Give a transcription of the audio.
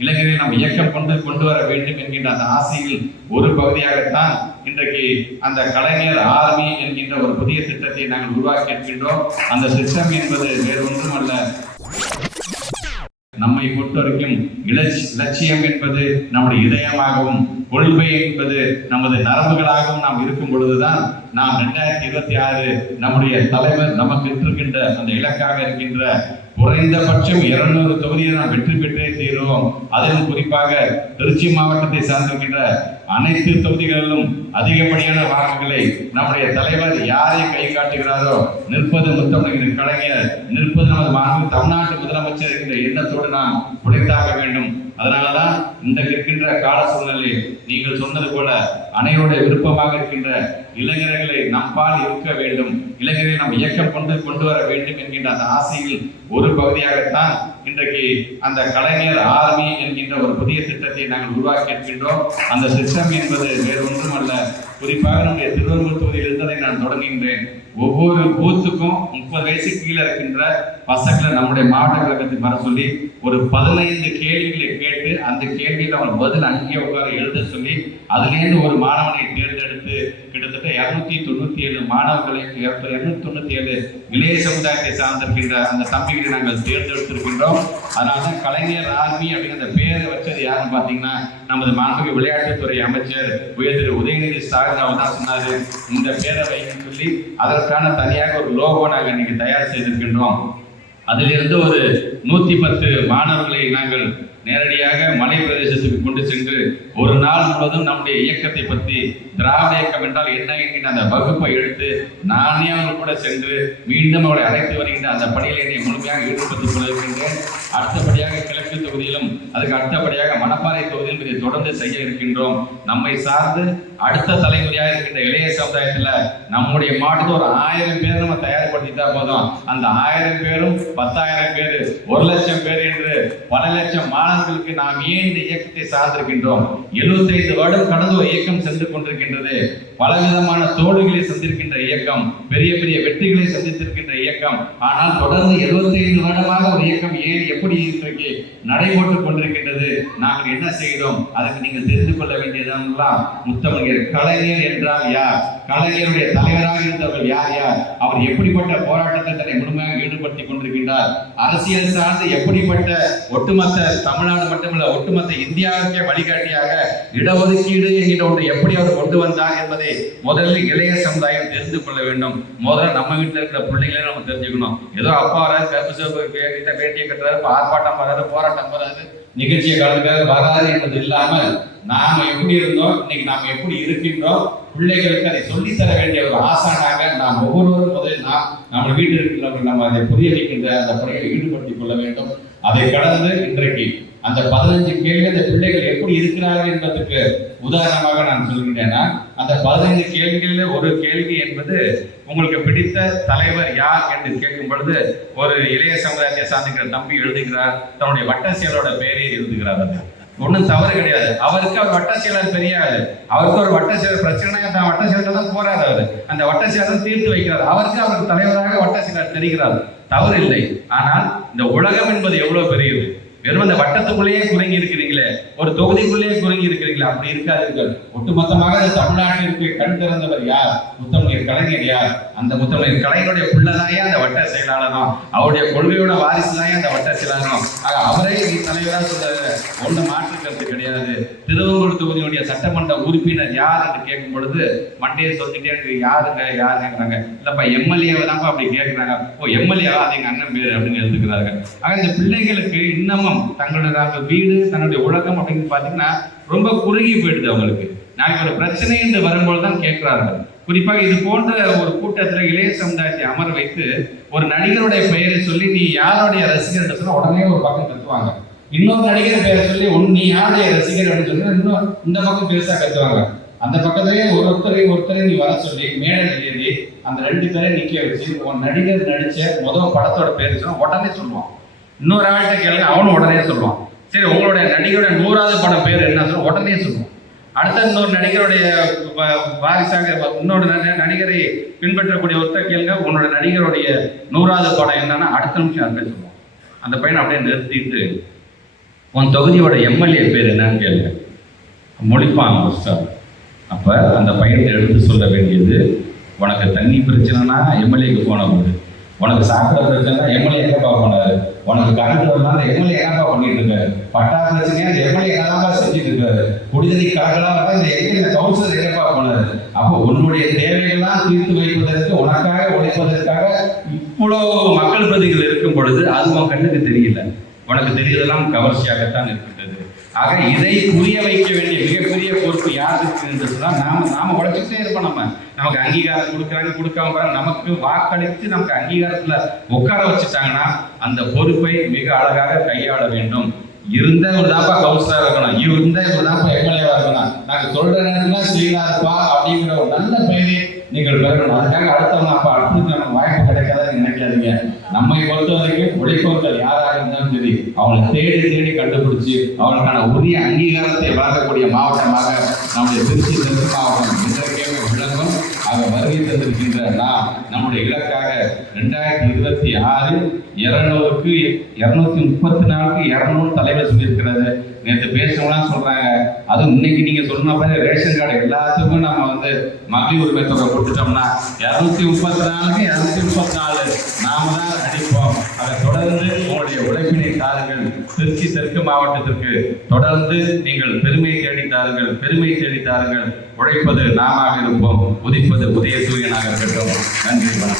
இளைஞரை நாம் இயக்கம் கொண்டு கொண்டு வர வேண்டும் என்கின்ற அந்த ஆசையில் ஒரு பகுதியாகத்தான் இன்றைக்கு அந்த கலைஞர் ஆர்மி என்கின்ற ஒரு புதிய திட்டத்தை நாங்கள் உருவாக்கி இருக்கின்றோம். அந்த திட்டம் என்பது வேறு ஒன்றும் அல்ல. நம்மை பொறுத்தவரைக்கும் இலட்சி இலட்சியம் என்பது நம்முடைய இதயமாகவும் கொள்கை என்பது நமது நரம்புகளாகவும் நாம் இருக்கும் பொழுதுதான் நாம் ரெண்டாயிரத்தி இருபத்தி ஆறு நம்முடைய தலைவர் நமக்கு இருக்கின்ற அந்த இலக்காக இருக்கின்ற குறைந்தபட்சம் இருநூறு தொகுதியை நாம் வெற்றி பெற்றே தீர்வோம். அதிலும் குறிப்பாக திருச்சி மாவட்டத்தை சார்ந்திருக்கின்ற அனைத்து தொகுதிகளிலும் அதிகப்படியான வாக்குகளை நம்முடைய தலைவர் யாரை கை காட்டுகிறாரோ நிற்பது முத்தமிழ் கலைஞர் நிற்பது நமது மாண்பு தமிழ்நாட்டு முதலமைச்சர் என்ற எண்ணத்தோடு நாம் உழைத்தாக வேண்டும். அதனாலதான் இன்றைக்கு இருக்கின்ற கால சூழ்நிலையில் நீங்கள் சொன்னது போல அணையோட விருப்பமாக இருக்கின்ற இளைஞர்களை நம்பால் இருக்க வேண்டும். இளைஞரை நாம் இயக்கம் கொண்டு கொண்டு வர வேண்டும் என்கின்ற அந்த ஆசையில் ஒரு பகுதியாகத்தான் இன்றைக்கு அந்த கலைஞர் ஆர்மி என்கின்ற ஒரு புதிய திட்டத்தை நாங்கள் உருவாக்கி இருக்கின்றோம். அந்த திட்டம் என்பது வேறு ஒன்றும் அல்ல குறிப்பாக நம்முடைய திருவள்ளூர் தொகுதியில் இருந்ததை நான் தொடங்குகின்றேன். ஒவ்வொரு பூத்துக்கும் முப்பது வயசுக்கு கீழே இருக்கின்ற பசங்களை நம்முடைய மாவட்ட கழகத்துக்கு வர சொல்லி ஒரு பதினைந்து கேள்விகளை கேட்டு அந்த கேள்வியில் அவன் பதில் அங்கேயே உட்கார எழுத சொல்லி அதுலேருந்து ஒரு மாணவனை தேர்ந்தெடுத்து கிட்டத்தட்ட இரநூத்தி தொண்ணூத்தி ஏழு மாணவர்களை இரநூத்தி தொண்ணூத்தி ஏழு இளைய சமுதாயத்தை சார்ந்திருக்கின்ற அந்த தம்பிகளை நாங்கள் தேர்ந்தெடுத்திருக்கின்றோம். அதனால தான் கலைஞர் ஆர்மி அப்படிங்கிற பேரை வச்சது யாருன்னு பார்த்தீங்கன்னா நமது மாண்புமிகு விளையாட்டுத்துறை அமைச்சர் உயர் திரு உதயநிதி ஸ்டாலின் அவர் தான் சொன்னாரு. இந்த பேரை வைக்கணும்னு சொல்லி அதற்கான தனியாக ஒரு லோகோ நாங்கள் இன்னைக்கு தயார் செய்திருக்கின்றோம். அதிலிருந்து ஒரு நூற்றி பத்து மாணவர்களை நாங்கள் நேரடியாக மலை பிரதேசத்துக்கு கொண்டு சென்று ஒரு நாள் முழுவதும் நம்முடைய இயக்கத்தை பற்றி திராவிட இயக்கம் என்றால் என்ன என்கின்ற அந்த வகுப்பை எடுத்து நானே அவர்கள் கூட சென்று மீண்டும் அவளை அழைத்து வருகின்ற அந்த பணியில் என்னை முழுமையாக ஈடுபடுத்திக் கொண்டிருக்கின்றேன் அடுத்தபடியாக கிழக்கு தொகுதியிலும் அதுக்கு அடுத்தபடியாக மணப்பாறை தொகுதியிலும் இதை தொடர்ந்து செய்ய இருக்கின்றோம். நம்மை சார்ந்து அடுத்த தலைமுறையாக இருக்கின்ற இளைய சமுதாயத்தில் நம்முடைய மாவட்டத்தில் ஒரு ஆயிரம் பேர் நம்ம தயார்படுத்திட்டா போதும். அந்த ஆயிரம் பேரும் பத்தாயிரம் பேர் ஒரு லட்சம் பேர் என்று பல லட்சம் மாணவர்களுக்கு நாம் ஏன் இந்த இயக்கத்தை சார்ந்திருக்கின்றோம்? 75 வருடம் கடந்த ஒரு இயக்கம் சென்று கொண்டிருக்கின்றது. பலவிதமான தோல்விகளை சந்திருக்கின்ற இயக்கம் பெரிய பெரிய வெற்றிகளை சந்தித்திருக்கின்ற இயக்கம். ஆனால் தொடர்ந்து 75 வருடமாக ஒரு இயக்கம் ஏன் எப்படி இன்றைக்கு நடைபோட்டுக் கொண்டிருக்கின்றது? நாங்கள் என்ன செய்தோம்? அதுக்கு நீங்கள் தெரிந்து கொள்ள வேண்டியதெல்லாம் முத்தமிழர் கலைஞர் என்றால் யார்? கலைஞருடைய தலைவராக இருந்தவர் யார் யார்? அவர் எப்படிப்பட்ட போராட்டத்தை தன்னை முழுமையாக ஈடுபடுத்திக் கொண்டிருக்கின்றார்? அரசியல் சார்ந்து எப்படிப்பட்ட ஒட்டுமொத்த தமிழ்நாடு மட்டுமல்ல ஒட்டுமொத்த இந்தியாவுக்கே வழிகாட்டியாக இடஒதுக்கீடு என்கிற ஒன்று எப்படி அவர் கொண்டு வந்தார் என்பதை முதலில் இளைய சமுதாயம் தெரிந்து கொள்ள வேண்டும். முதல்ல நம்ம வீட்டில் இருக்கிற பிள்ளைங்களே நம்ம தெரிஞ்சுக்கணும். ஏதோ அப்பா வராது கருப்பு சிவப்பு கிட்ட கட்டுறாரு ஆர்ப்பாட்டம் வராது போராட்டம் வராது நிகழ்ச்சியை கலந்துக்காது வராது என்பது இல்லாமல் நாம எப்படி இருந்தோம் இன்னைக்கு நாம் எப்படி இருக்கின்றோம் பிள்ளைகளுக்கு அதை சொல்லித் தர வேண்டிய ஒரு ஆசானாக நாம் ஒவ்வொருவரும் முதலில் நாம் நம்ம வீட்டில் இருக்கிறவர்கள் நம்ம அதை புரிய வைக்கின்ற அந்த பணியில் ஈடுபடுத்திக் கொள்ள வேண்டும். அதை கடந்து இன்றைக்கு அந்த பதினஞ்சு கேள்வி அந்த பிள்ளைகள் எப்படி இருக்கிறார்கள் என்பதற்கு உதாரணமாக நான் சொல்கிறேன்னா அந்த பதினைந்து கேள்விகளில் ஒரு கேள்வி என்பது உங்களுக்கு பிடித்த தலைவர் யார் என்று கேட்கும் பொழுது ஒரு இளைய சமுதாயத்தை சார்ந்துகிற தம்பி எழுதுகிறார் தன்னுடைய வட்ட செயலோட பெயரை எழுதுகிறார் அது. ஒன்றும் தவறு கிடையாது. அவருக்கு அவர் வட்ட செயலர் பெரிய அவருக்கு ஒரு வட்ட செயலர் பிரச்சனை தான் வட்ட செயலர் தான் போறாரு அவர். அந்த வட்ட செயலர் தீர்த்து வைக்கிறார். அவருக்கு அவருக்கு தலைவராக வட்ட செயலர் தெரிகிறார். தவறு இல்லை ஆனால் இந்த உலகம் என்பது எவ்வளவு பெரியது? வெறும் அந்த வட்டத்துக்குள்ளேயே குறுங்கி இருக்கிறீங்களே ஒரு தொகுதிக்குள்ளேயே குறுங்கி இருக்கிறீங்களே அப்படி இருக்காதீர்கள். ஒட்டுமொத்தமாக இந்த தமிழ்நாட்டிற்கு கண் திறந்தவர் யார்? முத்தமிழர் கலைஞர் யார்? அந்த முத்தமிழர் கலைஞருடைய பிள்ளைதாயே அந்த வட்ட செயலாளனும் அவருடைய கொள்கையோட வாரிசு தானே அந்த வட்ட செயலாளனும் ஆக அவரே நீ தலைவராக சொல்றது ஒண்ணு மாற்று கருத்து கிடையாது. திருவங்கூர் தொகுதியுடைய சட்டமன்ற உறுப்பினர் யார் என்று கேட்கும் பொழுது மண்டையை சொல்லிட்டே இருக்கு யாருங்க யாருங்கிறாங்க. இல்லப்பா எம்எல்ஏவை தான்ப்பா அப்படி கேட்கிறாங்க. ஓ எம்எல்ஏவா? அது எங்க அண்ணன் பேர் அப்படின்னு எழுதுக்கிறாங்க ஆக இந்த பிள்ளைகளுக்கு இன்னமும் தங்களுடைய அந்த வீடு தன்னுடைய உலகம் அப்படின்னு பார்த்தீங்கன்னா ரொம்ப குறுகி போயிடுது அவங்களுக்கு. நாங்கள் ஒரு பிரச்சனை என்று வரும்போது தான் கேட்கிறார்கள். குறிப்பாக இது போன்ற ஒரு கூட்டத்தில் இளைய சமுதாயத்தை அமர வைத்து ஒரு நடிகருடைய பெயரை சொல்லி நீ யாருடைய ரசிகர் என்று உடனே ஒரு பக்கம் கத்துவாங்க. இன்னொரு நடிகர் பெயரை சொல்லி ஒன்னு நீ யாருடைய ரசிகர்? அப்படின்னு சொல்லி இன்னும் இந்த பக்கம் பெருசாக கத்துவாங்க. அந்த பக்கத்திலேயே ஒரு ஒருத்தரை ஒருத்தரை நீ வர சொல்லி மேடையில் ஏறி அந்த ரெண்டு பேரை நிக்க வச்சு உன் நடிகர் நடிச்ச முதல் படத்தோட பேர் சொன்னா உடனே சொல்லுவான். இன்னொரு ஆள்கிட்ட கேளுங்க அவனும் உடனே சொல்லுவான். சரி உங்களுடைய நடிகருடைய நூறாவது படம் பேர் என்ன சொல்ல உடனே சொல்லுவான். அடுத்த இன்னொரு நடிகருடைய வாரிசாக இன்னொரு நடிகரை பின்பற்றக்கூடிய ஒருத்தர் கேளுங்க உன்னோட நடிகருடைய நூறாவது படம் என்னன்னா அடுத்த நிமிஷம் அதுவே சொல்லுவான். அந்த பையனை அப்படியே நிறுத்திட்டு உன் தொகுதியோட எம்எல்ஏ பேர் என்னன்னு கேளுங்க. மொழிப்பான் சார் அப்போ அந்த பையனை எடுத்து சொல்ல வேண்டியது உனக்கு தண்ணி பிரச்சனைனா எம்எல்ஏக்கு போன போது உனக்கு சாப்பிட பிரச்சனை எம்எல்ஏ எங்கப்பா பண்ணாரு? உனக்கு கரண்ட் வரலாம் அந்த எம்எல்ஏ என்னப்பா பண்ணிட்டு இருக்காரு பட்டா பிரச்சனையா அந்த எம்எல்ஏ என்னப்பா செஞ்சுட்டு இருக்காரு குடிநீர் கணக்கெல்லாம் வந்தா இந்த எம்எல்ஏ கவுன்சிலர் என்னப்பா பண்ணாரு? அப்போ உன்னுடைய தேவைகள்லாம் தீர்த்து வைப்பதற்கு உனக்காக உழைப்பதற்காக இவ்வளவு மக்கள் பிரதிகள் இருக்கும் பொழுது அது உன் கண்ணுக்கு தெரியல. உனக்கு தெரியதெல்லாம் கவர்ச்சியாகத்தான் இருக்கின்றது. ஆக இதை புரிய வைக்க வேண்டிய மிகப்பெரிய பொறுப்பு யாருக்கு என்று சொன்னால் நாம நாம உழைச்சிக்கிட்டே இருப்போம் நம்ம. நமக்கு அங்கீகாரம் கொடுக்குறாங்க கொடுக்காம போறாங்க. நமக்கு வாக்களித்து நமக்கு அங்கீகாரத்துல உட்கார வச்சுட்டாங்கன்னா அந்த பொறுப்பை மிக அழகாக கையாள வேண்டும். இருந்த ஒரு தாப்பா கவுன்சிலரா இருக்கணும். இருந்த ஒரு தாப்பா எம்எல்ஏவா இருக்கணும். நாங்க சொல்ற நேரத்துல செய்யலாருப்பா அப்படிங்கிற ஒரு நல்ல பெயரை நீங்கள் பெறணும். அதுக்காக அடுத்தவங்க அப்ப அடுத்த நமக்கு வாய்ப்பு கிடைக்கும் நினைக்காதீங்க நம்மை பொறுத்த வரைக்கும் உழைப்பவர்கள் யாராக இருந்தாலும் சரி அவங்களை தேடி தேடி கண்டுபிடிச்சு அவனுக்கான உரிய அங்கீகாரத்தை வழங்கக்கூடிய மாவட்டமாக நம்முடைய திருச்சி தெற்கு மாவட்டம் இன்றைக்கே விளங்கும். ஆக வருகை தந்திருக்கின்ற நாம் நம்முடைய இலக்காக ரெண்டாயிரத்தி இருபத்தி ஆறு இருநூறுக்கு இருநூத்தி முப்பத்தி நாலுக்கு இரநூறு தலைவர் சொல்லியிருக்கிறது. நேற்று பேசுறவங்களாம் சொல்றாங்க. அதுவும் இன்னைக்கு நீங்க சொன்ன மாதிரி ரேஷன் கார்டு எல்லாத்துக்கும் நம்ம வந்து மகளிர் உரிமை தொகை கொடுத்துட்டோம்னா இரநூத்தி முப்பத்தி நாலுக்கு இரநூத்தி முப்பத்தி நாலு. நாம தான் அடிப்போம். அதை தொடர்ந்து உங்களுடைய உழைப்பினை தாருங்கள். திருச்சி தெற்கு மாவட்டத்திற்கு தொடர்ந்து நீங்கள் பெருமை தேடி தாருங்கள். பெருமை தேடி தாருங்கள். உழைப்பது நாமாக இருப்போம். உதிப்பது உதய சூரியனாக இருக்கட்டும். நன்றி வணக்கம்.